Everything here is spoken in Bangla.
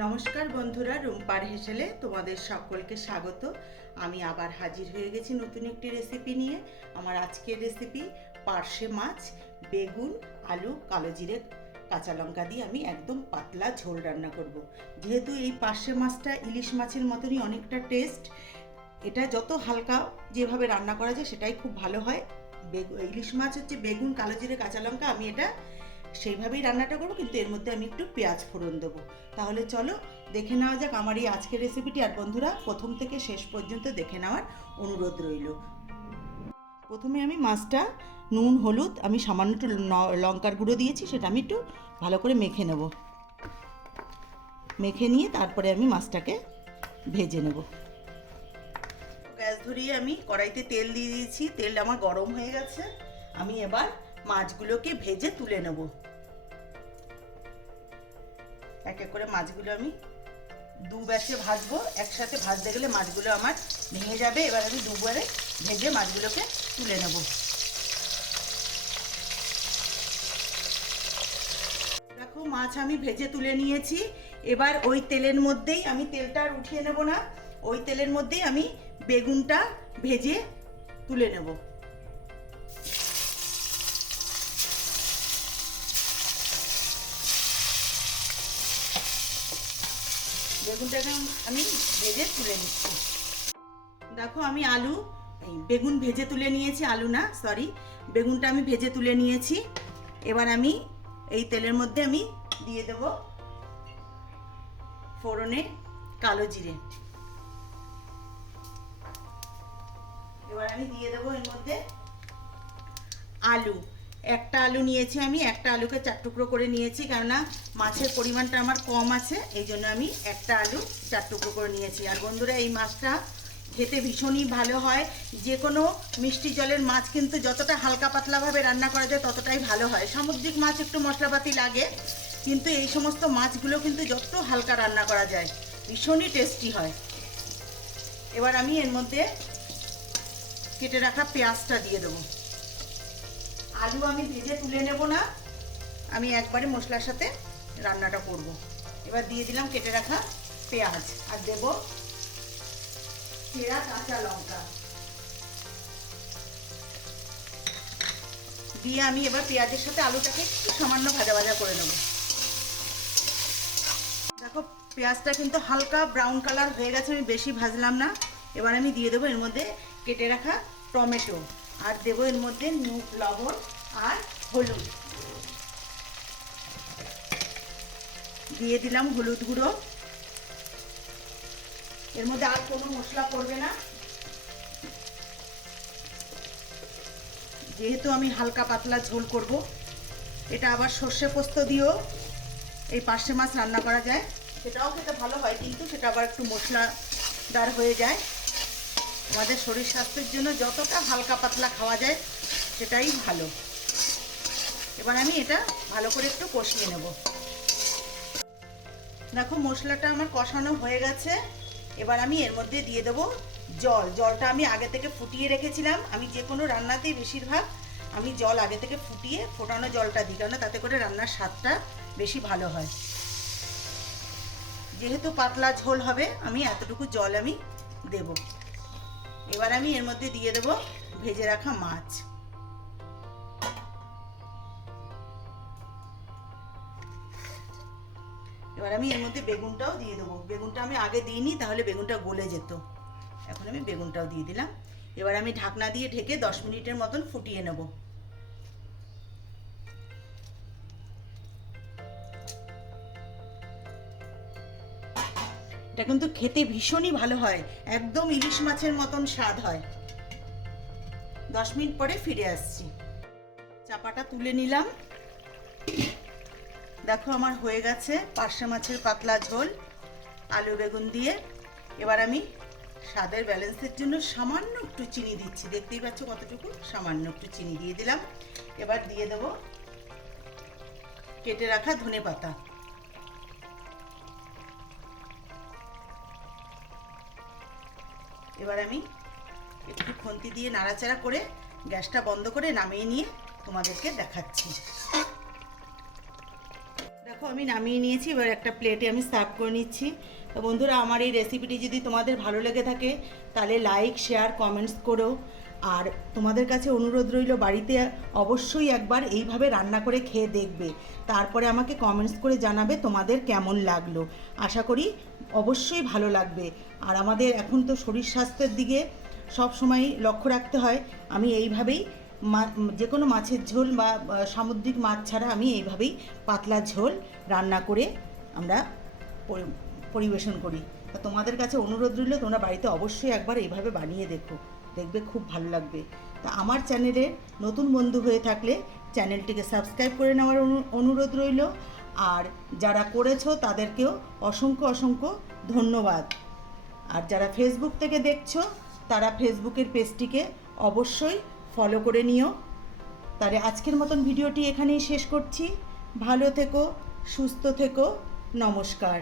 নমস্কার বন্ধুরা, রুম্পার হেসেলে তোমাদের সকলকে স্বাগত। আমি আবার হাজির হয়ে গেছি নতুন একটি রেসিপি নিয়ে। আমার আজকের রেসিপি পার্শে মাছ, বেগুন, আলু, কালো জিরে, কাঁচা লঙ্কা দিয়ে আমি একদম পাতলা ঝোল রান্না করব। যেহেতু এই পার্শে মাছটা ইলিশ মাছের মতনই অনেকটা টেস্ট, এটা যত হালকা যেভাবে রান্না করা যায় সেটাই খুব ভালো হয়। ইলিশ মাছ হচ্ছে বেগুন, কালো জিরে, কাঁচা লঙ্কা, আমি এটা সেইভাবেই রান্নাটা করবো, কিন্তু এর মধ্যে আমি একটু পেঁয়াজ ফোড়ন দেবো। তাহলে চলো দেখে নেওয়া যাক আমার এই আজকের রেসিপিটি। আর বন্ধুরা, প্রথম থেকে শেষ পর্যন্ত দেখে নেওয়ার অনুরোধ রইল। প্রথমে আমি মাছটা নুন হলুদ আমি সামান্য একটু লঙ্কার গুঁড়ো দিয়েছি, সেটা আমি একটু ভালো করে মেখে নেব। মেখে নিয়ে তারপরে আমি মাছটাকে ভেজে নেব। গ্যাস ধরিয়ে আমি কড়াইতে তেল দিয়ে দিয়েছি, তেলটা আমার গরম হয়ে গেছে। আমি এবার মাছগুলোকে ভেজে তুলে নেব। এক এক করে মাছগুলো আমি দু ব্যাচে ভাজবো। একসাথে ভাজতে গেলে মাছগুলো আমার ভেঙে যাবে। এবার আমি দুবারে ভেজে মাছগুলোকে তুলে নেব। দেখো, মাছ আমি ভেজে তুলে নিয়েছি। এবার ওই তেলের মধ্যেই, আমি তেলটা আর উঠিয়ে নেব না, ওই তেলের মধ্যেই আমি বেগুনটা ভেজে তুলে নেব। বেগুনটাকে আমি ভেজে তুলে নিচ্ছি। দেখো, আমি বেগুন ভেজে তুলে নিয়েছি, আলু না সরি, বেগুনটা আমি ভেজে তুলে নিয়েছি। এবার আমি এই তেলের মধ্যে আমি দিয়ে দেব ফোড়নে কালো জিরে। এবার আমি দিয়ে দেবো এর মধ্যে আলু। একটা আলু নিয়েছি আমি, একটা আলুকে 4 টুকরো করে নিয়েছি, কেননা মাছের পরিমাণটা আমার কম আছে, এই জন্য আমি একটা আলু 4 টুকরো করে নিয়েছি। আর বন্ধুরা, এই মাছটা খেতে ভীষণই ভালো হয়। যে কোনো মিষ্টি জলের মাছ কিন্তু যতটা হালকা পাতলাভাবে রান্না করা যায় ততটাই ভালো হয়। সামুদ্রিক মাছ একটু মশলাপাতি লাগে, কিন্তু এই সমস্ত মাছগুলো কিন্তু যত হালকা রান্না করা যায় ভীষণই টেস্টি হয়। এবার আমি এর মধ্যে কেটে রাখা পেঁয়াজটা দিয়ে দেবো। আলু আমি ভেজে তুলে নেব না, আমি একবারে মশলার সাথে রান্নাটা করব। এবার দিয়ে দিলাম কেটে রাখা পেঁয়াজ, আর দেব চেরা কাঁচা লঙ্কা দিয়ে আমি এবার পেঁয়াজের সাথে আলুটাকে একটু সামান্য ভাজা ভাজা করে নেব। দেখো, পেঁয়াজটা কিন্তু হালকা ব্রাউন কালার হয়ে গেছে, আমি বেশি ভাজলাম না। এবার আমি দিয়ে দেবো এর মধ্যে কেটে রাখা টমেটো, আর দেবো এর মধ্যে লবণ আর হলুদ। দিয়ে দিলাম হলুদ গুঁড়ো। এর মধ্যে আর কোনো মশলা পড়বে না, যেহেতু আমি হালকা পাতলা ঝোল করব। এটা আবার সর্ষে পোস্ত দিয়েও এই পার্শে মাছ রান্না করা যায়, সেটাও খেতে ভালো হয়, কিন্তু সেটা আবার একটু মশলাদার হয়ে যায়। আমাদের শরীর স্বাস্থ্যের জন্য যতটা হালকা পাতলা খাওয়া যায় সেটাই ভালো। এবার আমি এটা ভালো করে একটু কষিয়ে নেব। দেখো, মশলাটা আমার কষানো হয়ে গেছে। এবার আমি এর মধ্যে দিয়ে দেবো জল। জলটা আমি আগে থেকে ফুটিয়ে রেখেছিলাম। আমি যে কোনো রান্নাতেই বেশিরভাগ আমি জল আগে থেকে ফুটিয়ে ফোটানো জলটা দিই, কারণ তাতে করে রান্নার স্বাদটা বেশি ভালো হয়। যেহেতু পাতলা ঝোল হবে, আমি এতটুকু জল আমি দেব। এবার আমি এর মধ্যে দিয়ে দেব ভেজে রাখা মাছ। এবার আমি এর মধ্যে বেগুনটাও দিয়ে দেবো। বেগুনটা আমি আগে দিইনি, তাহলে বেগুনটা গলে যেত। এখন আমি বেগুনটাও দিয়ে দিলাম। এবার আমি ঢাকনা দিয়ে ঢেকে 10 মিনিটের মতন ফুটিয়ে নেব। এটা কিন্তু খেতে ভীষণই ভালো হয়, একদম ইলিশ মাছের মতন স্বাদ হয়। 10 মিনিট পরে ফিরে আসছি। চাপাটা তুলে নিলাম। দেখো, আমার হয়ে গেছে পার্শে মাছের পাতলা ঝোল আলু বেগুন দিয়ে। এবার আমি স্বাদের ব্যালেন্সের জন্য সামান্য একটু চিনি দিচ্ছি, দেখতেই পাচ্ছ কতটুকু, সামান্য একটু চিনি দিয়ে দিলাম। এবার দিয়ে দেবো কেটে রাখা ধনেপাতা। এবার আমি একটু খুন্তি দিয়ে নাড়াচাড়া করে গ্যাসটা বন্ধ করে নামিয়ে নিয়ে তোমাদেরকে দেখাচ্ছি। দেখো, দেখো আমি নামিয়ে নিয়েছি, এবার একটা প্লেটে আমি সার্ভ করে নিচ্ছি। তো বন্ধুরা, আমার এই রেসিপিটি যদি তোমাদের ভালো লেগে থাকে তাহলে লাইক, শেয়ার, কমেন্টস করো। আর তোমাদের কাছে অনুরোধ রইল, বাড়িতে অবশ্যই একবার এইভাবে রান্না করে খেয়ে দেখবে, তারপরে আমাকে কমেন্টস করে জানাবে তোমাদের কেমন লাগলো। আশা করি অবশ্যই ভালো লাগবে। আর আমাদের এখন তো শরীর স্বাস্থ্যের দিকে সব সময় লক্ষ্য রাখতে হয়। আমি এইভাবেই যে কোনো মাছের ঝোল বা সামুদ্রিক মাছ ছাড়া আমি এইভাবেই পাতলা ঝোল রান্না করে আমরা পরিবেশন করি। তা তোমাদের কাছে অনুরোধ রইল, তোমরা বাড়িতে অবশ্যই একবার এইভাবে বানিয়ে দেখো, দেখবে খুব ভালো লাগবে। তা আমার চ্যানেলে নতুন বন্ধু হয়ে থাকলে চ্যানেলটিকে সাবস্ক্রাইব করে নেওয়ার অনুরোধ রইল। আর যারা করেছো তাদেরকেও অসংখ্য অসংখ্য ধন্যবাদ। আর যারা ফেসবুক থেকে দেখছো তারা ফেসবুকের পেজটিকে অবশ্যই ফলো করে নিও। তাহলে আজকের মতন ভিডিওটি এখানেই শেষ করছি। ভালো থেকো, সুস্থ থেকো, নমস্কার।